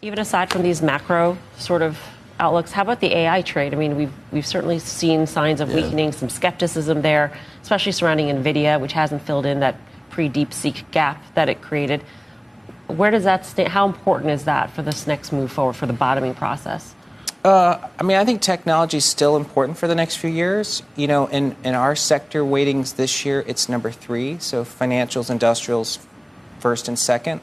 Even aside from these macro sort of outlooks, how about the AI trade? I mean, we've certainly seen signs of weakening, some skepticism there, especially surrounding NVIDIA, which hasn't filled in that pre-DeepSeek gap that it created. Where does that stand? How important is that for this next move forward for the bottoming process? I mean, I think technology is still important for the next few years. You know, in our sector weightings this year, it's number 3. So financials, industrials, first and second.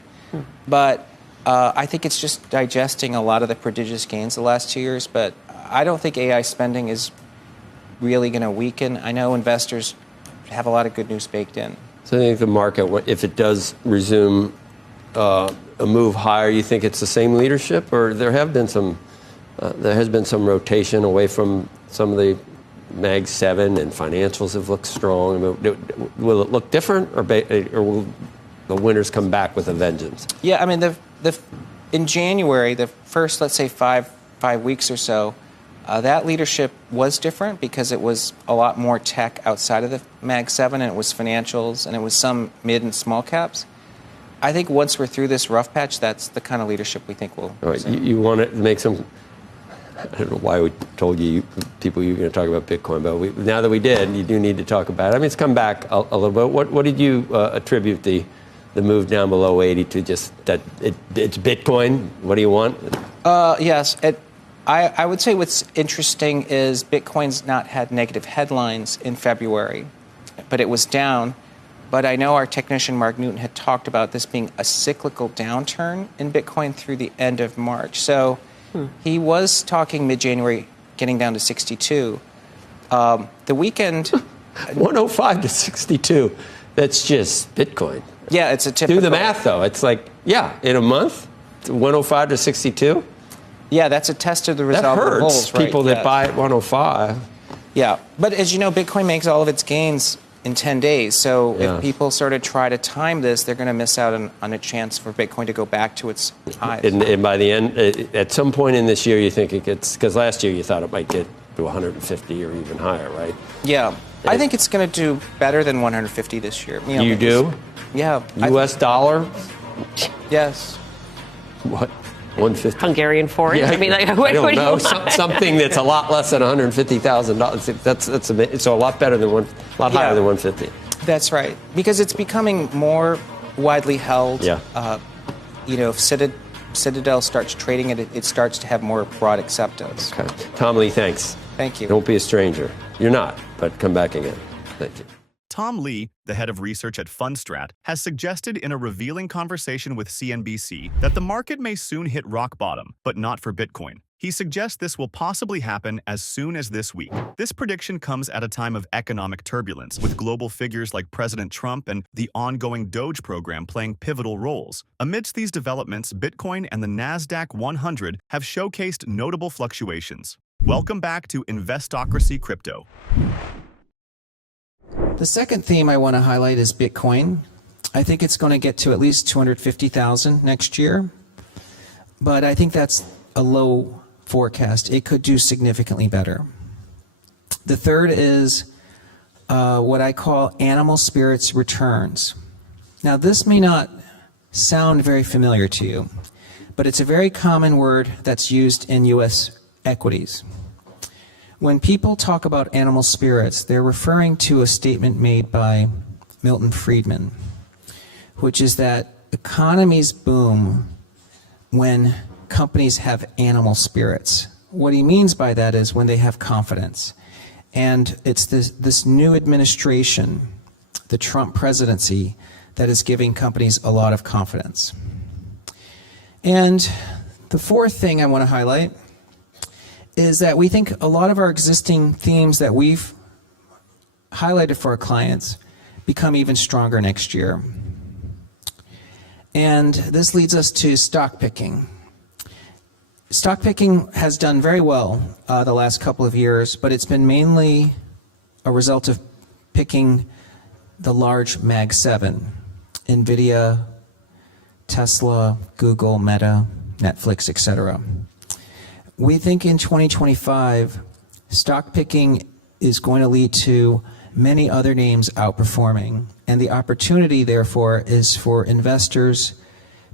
But I think it's just digesting a lot of the prodigious gains the last 2 years. But I don't think AI spending is really going to weaken. I know investors have a lot of good news baked in. So I think the market, if it does resume a move higher, you think it's the same leadership, or there has been some rotation away from some of the Mag 7 and financials have looked strong. Will it look different, or will the winners come back with a vengeance? Yeah, I mean, in January, the first, let's say, five weeks or so, that leadership was different because it was a lot more tech outside of the Mag 7, and it was financials, and it was some mid and small caps. I think once we're through this rough patch, that's the kind of leadership we think will. All right, you want to make some. I don't know why we told you people you were going to talk about Bitcoin, but now that we did, you do need to talk about it. I mean, it's come back a little bit. What did you attribute the move down below 80 to? Just that it's Bitcoin? What do you want? Yes. I would say what's interesting is Bitcoin's not had negative headlines in February, but it was down. But I know our technician, Mark Newton, had talked about this being a cyclical downturn in Bitcoin through the end of March. So he was talking mid-January, getting down to 62. The weekend... 105 to 62. That's just Bitcoin. Yeah, it's a typical... Do the math, though. It's like, yeah, in a month, 105 to 62. Yeah, that's a test of the resolve that hurts bulls, right? People that buy at 105. Yeah, but as you know, Bitcoin makes all of its gains in 10 days. So if people sort of try to time this, they're going to miss out on a chance for Bitcoin to go back to its highs. And by the end, at some point in this year, you think it gets, because last year you thought it might get to 150 or even higher, right? Yeah. I think it's going to do better than 150 this year. You do? Yeah. U.S. dollar? Yes. What? 150. Hungarian forint? Yeah, I mean, like, I don't know. Something that's a lot less than $150,000. That's it's a lot better than higher than 150. That's right, because it's becoming more widely held. Yeah. You know, if Citadel starts trading it, it starts to have more broad acceptance. Okay. Tom Lee, thanks. Thank you. Don't be a stranger. You're not, but come back again. Thank you. Tom Lee, the head of research at Fundstrat, has suggested in a revealing conversation with CNBC that the market may soon hit rock bottom, but not for Bitcoin. He suggests this will possibly happen as soon as this week. This prediction comes at a time of economic turbulence, with global figures like President Trump and the ongoing DOGE program playing pivotal roles. Amidst these developments, Bitcoin and the Nasdaq 100 have showcased notable fluctuations. Welcome back to Investocracy Crypto. The second theme I want to highlight is Bitcoin. I think it's going to get to at least 250,000 next year, but I think that's a low forecast. It could do significantly better. The third is what I call animal spirits returns. Now, this may not sound very familiar to you, but it's a very common word that's used in U.S. equities. When people talk about animal spirits, they're referring to a statement made by Milton Friedman, which is that economies boom when companies have animal spirits. What he means by that is when they have confidence. And it's this new administration, the Trump presidency, that is giving companies a lot of confidence. And the fourth thing I want to highlight is that we think a lot of our existing themes that we've highlighted for our clients become even stronger next year. And this leads us to stock picking. Stock picking has done very well the last couple of years, but it's been mainly a result of picking the large Mag 7, NVIDIA, Tesla, Google, Meta, Netflix, etc. We think in 2025, stock picking is going to lead to many other names outperforming. And the opportunity, therefore, is for investors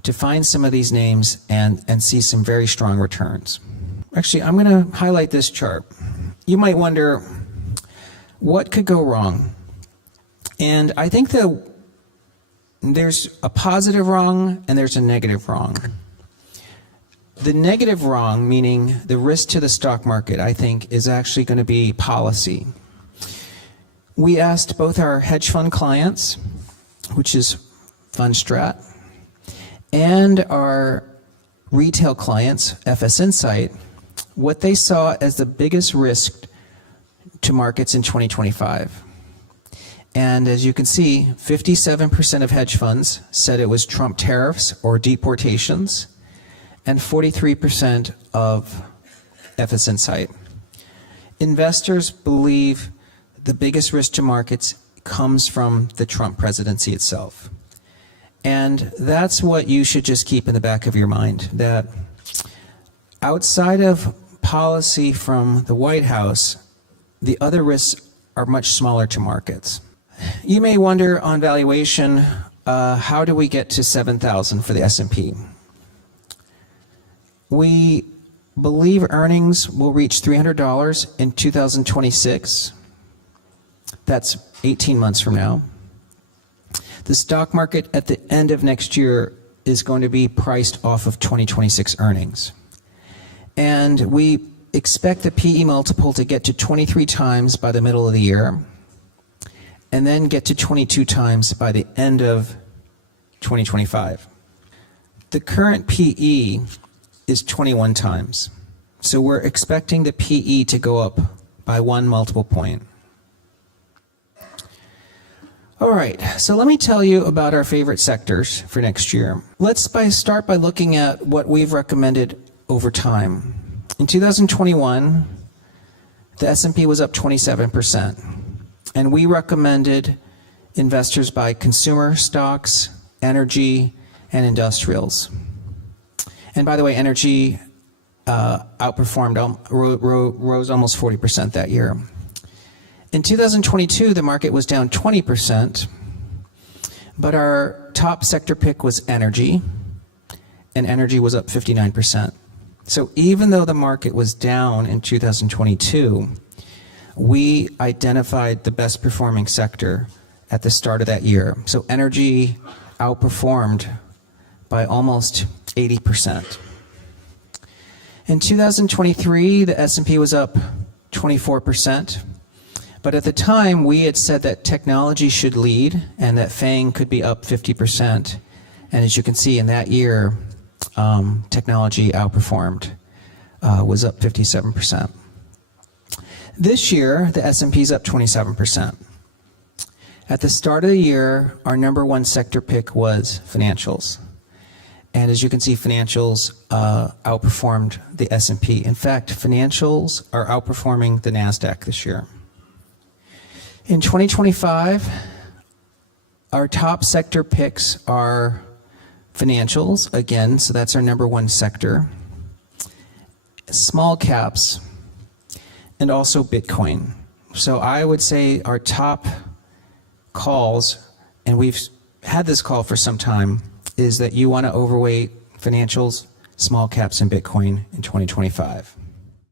to find some of these names and see some very strong returns. Actually, I'm going to highlight this chart. You might wonder, what could go wrong? And I think that there's a positive wrong and there's a negative wrong. The negative wrong, meaning the risk to the stock market, I think, is actually going to be policy. We asked both our hedge fund clients, which is Fundstrat, and our retail clients, FS Insight, what they saw as the biggest risk to markets in 2025. And as you can see, 57% of hedge funds said it was Trump tariffs or deportations, and 43% of FS Insight. Investors believe the biggest risk to markets comes from the Trump presidency itself. And that's what you should just keep in the back of your mind, that outside of policy from the White House, the other risks are much smaller to markets. You may wonder on valuation, how do we get to 7,000 for the S&P? We believe earnings will reach $300 in 2026. That's 18 months from now. The stock market at the end of next year is going to be priced off of 2026 earnings. And we expect the PE multiple to get to 23 times by the middle of the year, and then get to 22 times by the end of 2025. The current PE is 21 times. So we're expecting the PE to go up by 1 multiple point. All right, so let me tell you about our favorite sectors for next year. Let's start by looking at what we've recommended over time. In 2021, the S&P was up 27%, and we recommended investors buy consumer stocks, energy, and industrials. And by the way, energy outperformed, rose almost 40% that year. In 2022, the market was down 20%, but our top sector pick was energy, and energy was up 59%. So even though the market was down in 2022, we identified the best performing sector at the start of that year. So energy outperformed by almost 80%. In 2023, the S&P was up 24%. But at the time, we had said that technology should lead and that FANG could be up 50%. And as you can see in that year, technology outperformed, was up 57%. This year, the S&P is up 27%. At the start of the year, our number one sector pick was financials. And as you can see, financials outperformed the S&P. In fact, financials are outperforming the Nasdaq this year. In 2025, our top sector picks are financials, again, so that's our number one sector, small caps, and also Bitcoin. So I would say our top calls, and we've had this call for some time, is that you want to overweight financials, small caps, and Bitcoin in 2025.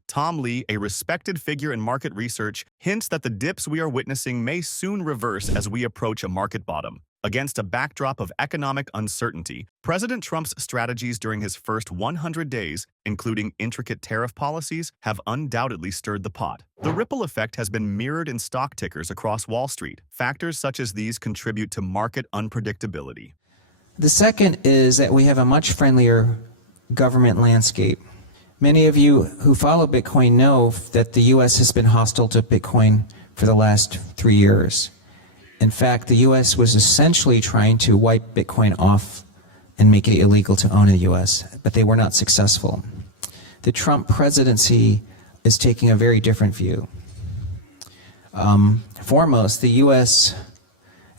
Tom Lee, a respected figure in market research, hints that the dips we are witnessing may soon reverse as we approach a market bottom. Against a backdrop of economic uncertainty, President Trump's strategies during his first 100 days, including intricate tariff policies, have undoubtedly stirred the pot. The ripple effect has been mirrored in stock tickers across Wall Street. Factors such as these contribute to market unpredictability. The second is that we have a much friendlier government landscape. Many of you who follow Bitcoin know that the U.S. has been hostile to Bitcoin for the last 3 years. In fact, the U.S. was essentially trying to wipe Bitcoin off and make it illegal to own in the U.S., but they were not successful. The Trump presidency is taking a very different view. Foremost, the U.S.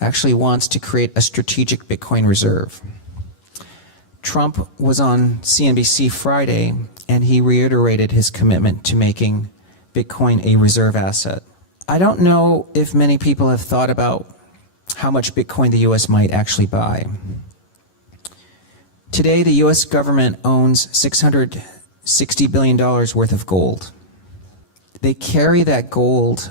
actually wants to create a strategic Bitcoin reserve. Trump was on CNBC Friday, and he reiterated his commitment to making Bitcoin a reserve asset. I don't know if many people have thought about how much Bitcoin the U.S. might actually buy. Today, the U.S. government owns $660 billion worth of gold. They carry that gold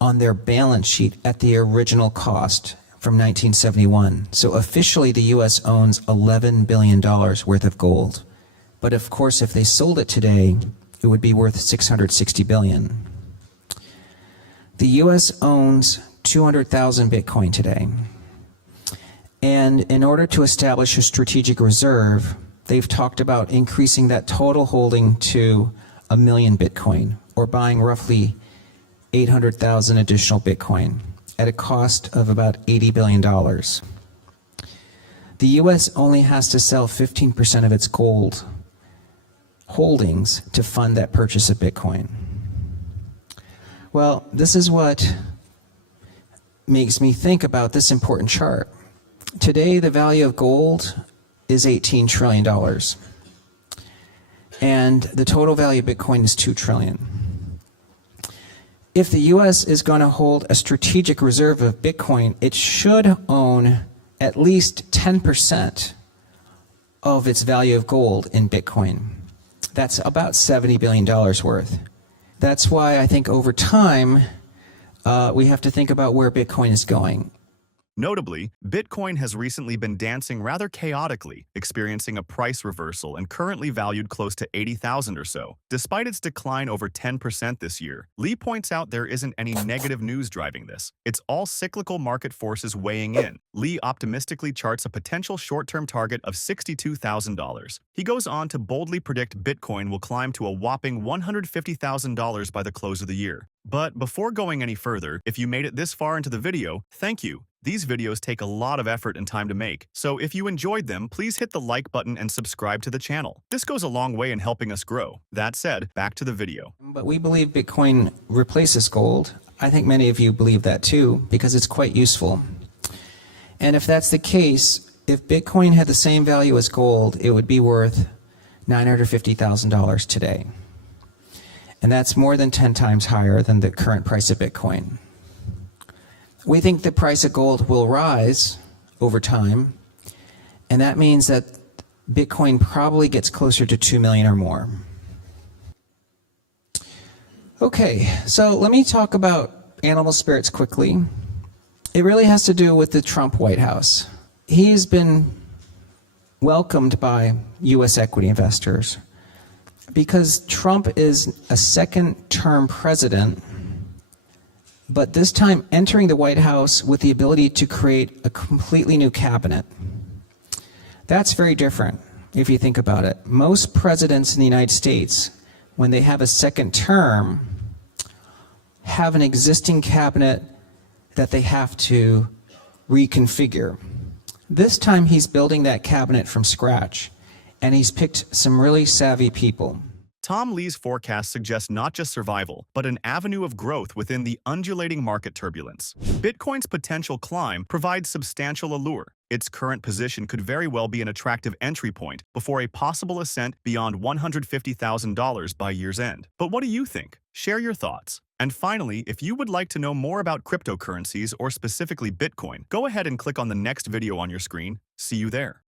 on their balance sheet at the original cost from 1971. So officially, the U.S. owns $11 billion worth of gold. But of course, if they sold it today, it would be worth $660 billion. The U.S. owns 200,000 Bitcoin today. And in order to establish a strategic reserve, they've talked about increasing that total holding to 1 million Bitcoin, or buying roughly 800,000 additional Bitcoin at a cost of about $80 billion. The U.S. only has to sell 15% of its gold holdings to fund that purchase of Bitcoin. Well, this is what makes me think about this important chart. Today, the value of gold is $18 trillion. And the total value of Bitcoin is $2 trillion. If the U.S. is going to hold a strategic reserve of Bitcoin, it should own at least 10% of its value of gold in Bitcoin. That's about $70 billion worth. That's why I think over time, we have to think about where Bitcoin is going. Notably, Bitcoin has recently been dancing rather chaotically, experiencing a price reversal and currently valued close to 80,000 or so. Despite its decline over 10% this year, Lee points out there isn't any negative news driving this. It's all cyclical market forces weighing in. Lee optimistically charts a potential short-term target of $62,000. He goes on to boldly predict Bitcoin will climb to a whopping $150,000 by the close of the year. But before going any further, if you made it this far into the video, thank you. These videos take a lot of effort and time to make, so if you enjoyed them, please hit the like button and subscribe to the channel. This goes a long way in helping us grow. That said, back to the video. But we believe Bitcoin replaces gold. I think many of you believe that too, because it's quite useful. And if that's the case, if Bitcoin had the same value as gold, it would be worth $950,000 today. And that's more than 10 times higher than the current price of Bitcoin. We think the price of gold will rise over time, and that means that Bitcoin probably gets closer to 2 million or more. Okay, so let me talk about animal spirits quickly. It really has to do with the Trump White House. He's been welcomed by U.S. equity investors because Trump is a second-term president, but this time entering the White House with the ability to create a completely new cabinet. That's very different if you think about it. Most presidents in the United States, when they have a second term, have an existing cabinet that they have to reconfigure. This time he's building that cabinet from scratch, and he's picked some really savvy people. Tom Lee's forecast suggests not just survival, but an avenue of growth within the undulating market turbulence. Bitcoin's potential climb provides substantial allure. Its current position could very well be an attractive entry point before a possible ascent beyond $150,000 by year's end. But what do you think? Share your thoughts. And finally, if you would like to know more about cryptocurrencies or specifically Bitcoin, go ahead and click on the next video on your screen. See you there.